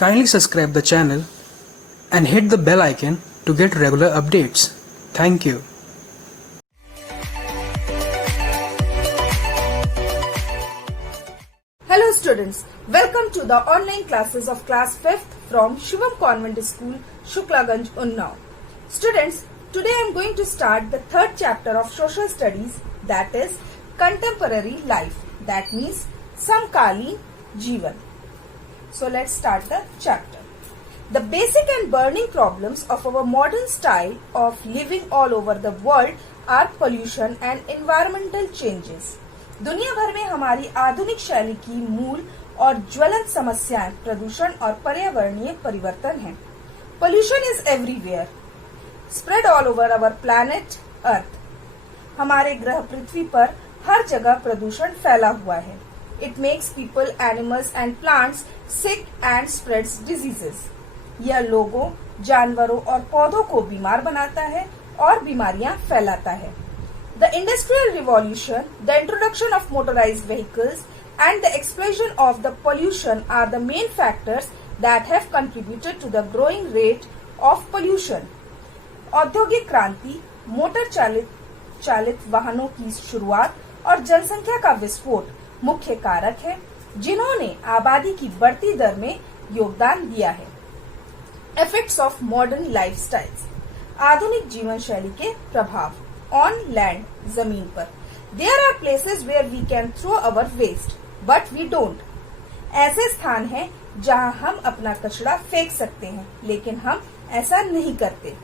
Kindly subscribe the channel and hit the bell icon to get regular updates. Thank you. Hello students, welcome to the online classes of class 5th from Shivam Convent School, Shuklaganj, Unnao. Students, today I am going to start the third chapter of social studies, that is contemporary life, that means Samkaleen Jeevan. So let's start the chapter. The basic and burning problems of our modern style of living all over the world are pollution and environmental changes. दुनिया भर में हमारी आधुनिक शैली की मूल और ज्वलंत समस्याएं प्रदूषण और पर्यावरणीय परिवर्तन हैं। Pollution is everywhere, spread all over our planet Earth. हमारे ग्रह पृथ्वी पर हर जगह प्रदूषण फैला हुआ है। It makes people, animals and plants sick and spreads diseases. यह लोगों, जानवरों और पौधों को बीमार बनाता है और बीमारियां फैलाता है। The Industrial Revolution, the introduction of motorized vehicles and the explosion of the pollution are the main factors that have contributed to the growing rate of pollution. औद्योगिक क्रांति, मोटर चालित वाहनों की शुरुआत और जनसंख्या का विस्फोट मुख्य कारक है जिन्होंने आबादी की बढ़ती दर में योगदान दिया है। इफेक्ट्स ऑफ मॉडर्न लाइफस्टाइल्स, आधुनिक जीवन शैली के प्रभाव ऑन लैंड, जमीन पर। There are places where we can throw our waste but we don't. ऐसे स्थान हैं जहां हम अपना कचरा फेंक सकते हैं लेकिन हम ऐसा नहीं करते।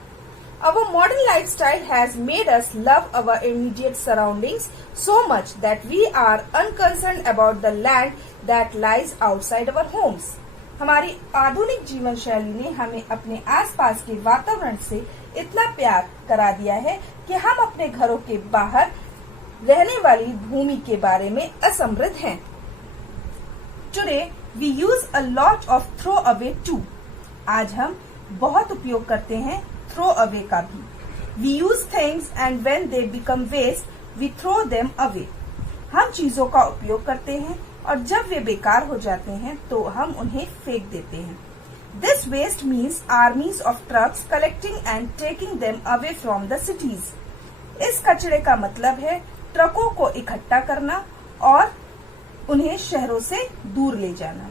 Our modern lifestyle has made us love our immediate surroundings so much that we are unconcerned about the land that lies outside our homes. हमारी आधुनिक जीवन शैली ने हमें अपने आसपास के वातावरण से इतना प्यार करा दिया है कि हम अपने घरों के बाहर रहने वाली भूमि के बारे में असमृद्ध हैं। Today we use a lot of throw away too. आज हम बहुत उपयोग करते हैं थ्रो अवे का भी। We use things and when they become waste, we throw them away. हम चीजों का उपयोग करते हैं और जब वे बेकार हो जाते हैं तो हम उन्हें फेंक देते हैं। This waste means armies of trucks collecting and taking them away from the cities. इस कचरे का मतलब है ट्रकों को इकट्ठा करना और उन्हें शहरों से दूर ले जाना।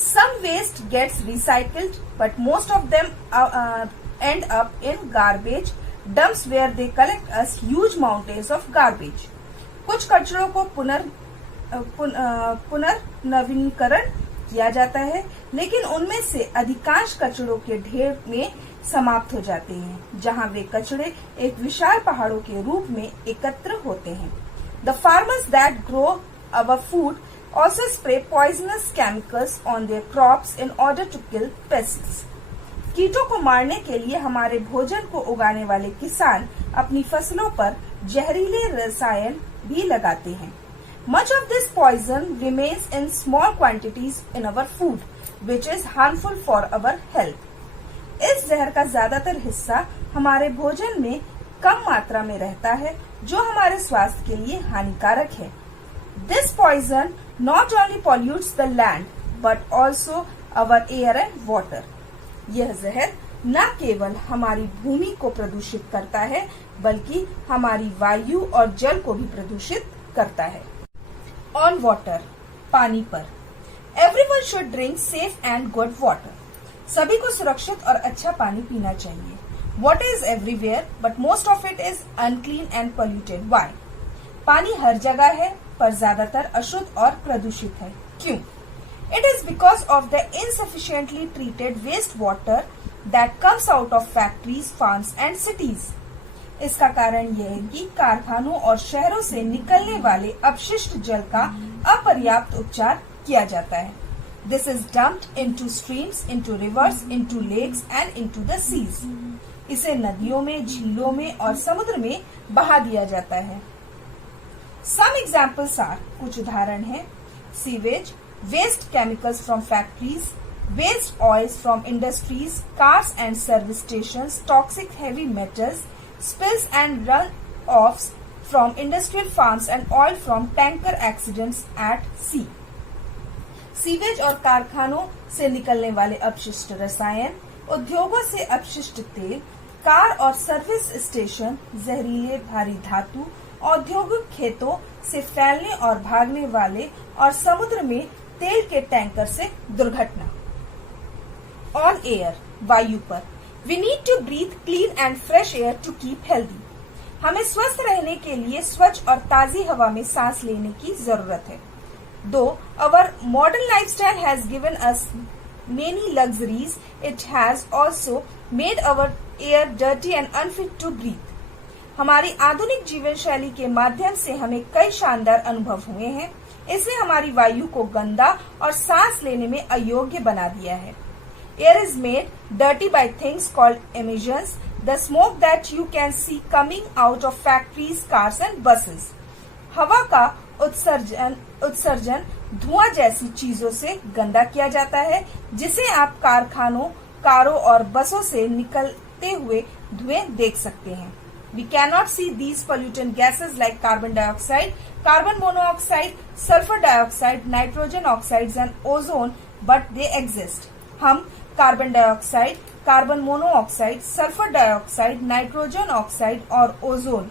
Some waste gets recycled, but most of them end up in garbage dumps where they collect us huge mountains of garbage. कुछ कचरों को पुनर्नवीनीकरण किया जाता है, लेकिन उनमें से अधिकांश कचरों के ढेर में समाप्त हो जाते हैं, जहां वे कचरे एक विशाल पहाड़ों के रूप में एकत्र होते हैं। The farmers that grow our food also spray poisonous chemicals on their crops in order to kill pests. कीटों को मारने के लिए हमारे भोजन को उगाने वाले किसान अपनी फसलों पर जहरीले रसायन भी लगाते हैं। Much of this poison remains in small quantities in our food, which is harmful for our health. इस जहर का ज्यादातर हिस्सा हमारे भोजन में कम मात्रा में रहता है, जो हमारे स्वास्थ्य के लिए हानिकारक है। This poison not only pollutes the land, but also our air and water. यह जहर न केवल हमारी भूमि को प्रदूषित करता है, बल्कि हमारी वायु और जल को भी प्रदूषित करता है। On water, पानी पर। Everyone should drink safe and good water. सभी को सुरक्षित और अच्छा पानी पीना चाहिए। Water is everywhere, but most of it is unclean and polluted. Why? पानी हर जगह है, पर ज्यादातर अशुद्ध और प्रदूषित है। क्यों? It is because of the insufficiently treated waste water that comes out of factories, farms and cities. इसका कारण यह है कि कारखानों और शहरों से निकलने वाले अपशिष्ट जल का अपर्याप्त उपचार किया जाता है। This is dumped into streams, into rivers, into lakes and into the seas. इसे नदियों में, झीलों में और समुद्र में बहा दिया जाता है। Some examples are, कुछ उदाहरण हैं, sewage, waste chemicals from factories, waste oils from industries, cars and service stations, toxic heavy metals, spills and run-offs from industrial farms and oil from tanker accidents at sea. Sewage और कारखानों से निकलने वाले अपशिष्ट रसायन, उद्योगों से अपशिष्ट तेल, कार और सर्विस स्टेशन, जहरीले भारी धातु, औद्योगिक खेतों से फैलने और भागने वाले और समुद्र में तेल के टैंकर से दुर्घटना। ऑन एयर, वायु पर, we need to breathe clean and fresh air to keep healthy. हमें स्वस्थ रहने के लिए स्वच्छ और ताजी हवा में सांस लेने की जरूरत है। दो our modern lifestyle has given us many luxuries, it has also made our air dirty and unfit to breathe. हमारी आधुनिक जीवन शैली के माध्यम से हमें कई शानदार अनुभव हुए हैं, इसने हमारी वायु को गंदा और सांस लेने में अयोग्य बना दिया है। Air is made dirty by things called emissions, the smoke that you can see coming out of factories, cars and buses. हवा का उत्सर्जन धुआं जैसी चीजों से गंदा किया जाता है, जिसे आप कारखानों, कारों और बसों से निकलते हुए धुएं देख सकते हैं। We cannot see these pollutant gases like carbon dioxide, carbon monoxide, sulfur dioxide, nitrogen oxides and ozone, but they exist. हम carbon dioxide, carbon monoxide, sulphur dioxide, nitrogen oxide और ओजोन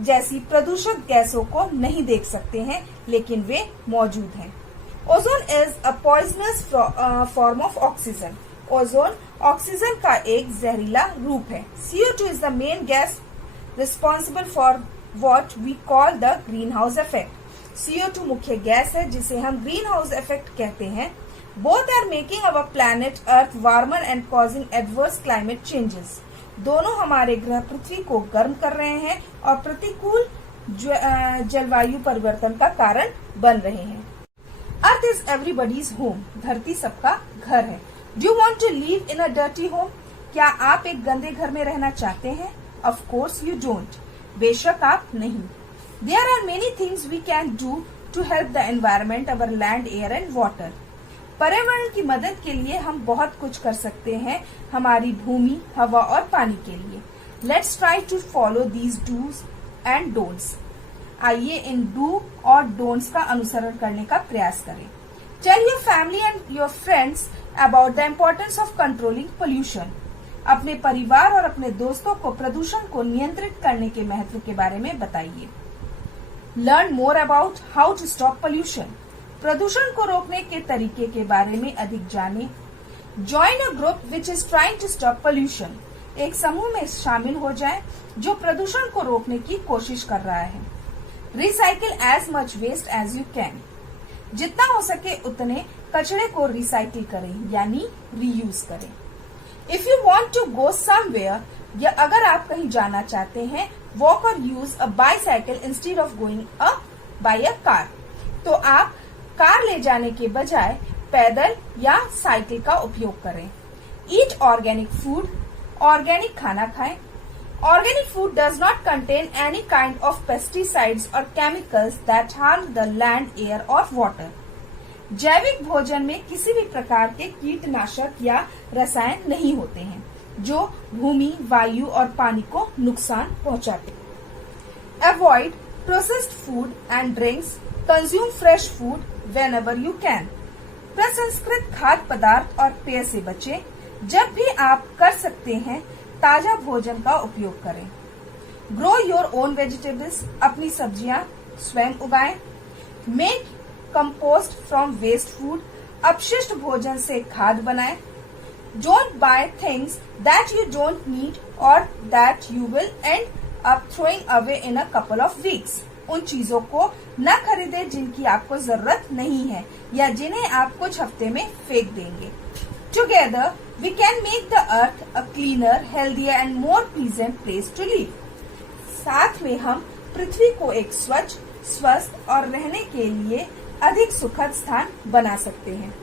जैसी प्रदूषक गैसों को नहीं देख सकते हैं, लेकिन वे मौजूद हैं। Ozone is a poisonous form of oxygen. Ozone oxygen का एक जहरीला रूप है। CO2 is the main gas responsible for what we call the green house effect. CO2 मुख्य गैस है जिसे हम ग्रीन हाउस इफेक्ट कहते हैं। Both are making our planet Earth warmer and causing adverse climate changes. दोनों हमारे ग्रह पृथ्वी को गर्म कर रहे हैं और प्रतिकूल जलवायु परिवर्तन का कारण बन रहे हैं। Earth is everybody's home. धरती सबका घर है। Do you want to live in a dirty home? क्या आप एक गंदे घर में रहना चाहते हैं? Of course you don't. बेशक आप नहीं। There are many things we can do to help the environment, our land, air and water. पर्यावरण की मदद के लिए हम बहुत कुछ कर सकते हैं हमारी भूमि, हवा और पानी के लिए। Let's try to follow these dos and don'ts. आइए इन डू और डोंट्स का अनुसरण करने का प्रयास करें। Tell your family and your friends about the importance of controlling pollution. अपने परिवार और अपने दोस्तों को प्रदूषण को नियंत्रित करने के महत्व के बारे में बताइए। Learn more about how to stop pollution. प्रदूषण को रोकने के तरीके के बारे में अधिक जानें। Join a group which is trying to stop pollution. एक समूह में शामिल हो जाएं जो प्रदूषण को रोकने की कोशिश कर रहा है। Recycle as much waste as you can. जितना हो सके उतने कचरे को रिसाइकिल करें, यानी रीयूज करें। If you want to go somewhere, या अगर आप कहीं जाना चाहते हैं, वॉक और use a bicycle instead of going by a car. तो आप कार ले जाने के बजाय पैदल या साइकिल का उपयोग करें। ईट ऑर्गेनिक फूड। ऑर्गेनिक खाना खाएं। Organic food does not contain any kind of pesticides और chemicals that harm the land, air और वाटर। जैविक भोजन में किसी भी प्रकार के कीटनाशक या रसायन नहीं होते हैं जो भूमि, वायु और पानी को नुकसान पहुंचाते। Avoid processed food and drinks. Consume fresh food whenever you can. प्रसंस्कृत खाद्य पदार्थ और पेय से बचें। जब भी आप कर सकते हैं, ताजा भोजन का उपयोग करें। Grow your own vegetables. अपनी सब्जियां स्वयं उगाएं। Make compost from waste food. अपशिष्ट भोजन से खाद बनाएं। Don't buy things that you don't need और that you will end up throwing away in a couple of weeks. उन चीजों को न खरीदें जिनकी आपको जरूरत नहीं है या जिन्हें आप कुछ हफ्ते में फेंक देंगे। Together we can make the earth a cleaner, healthier and more pleasant place to live. साथ में हम पृथ्वी को एक स्वच्छ, स्वस्थ और रहने के लिए अधिक सुखद स्थान बना सकते हैं।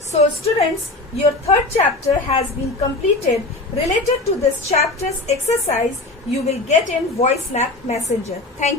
So students, your third chapter has been completed. Related to this chapter's exercise, you will get in VoiceNap Messenger. Thank you.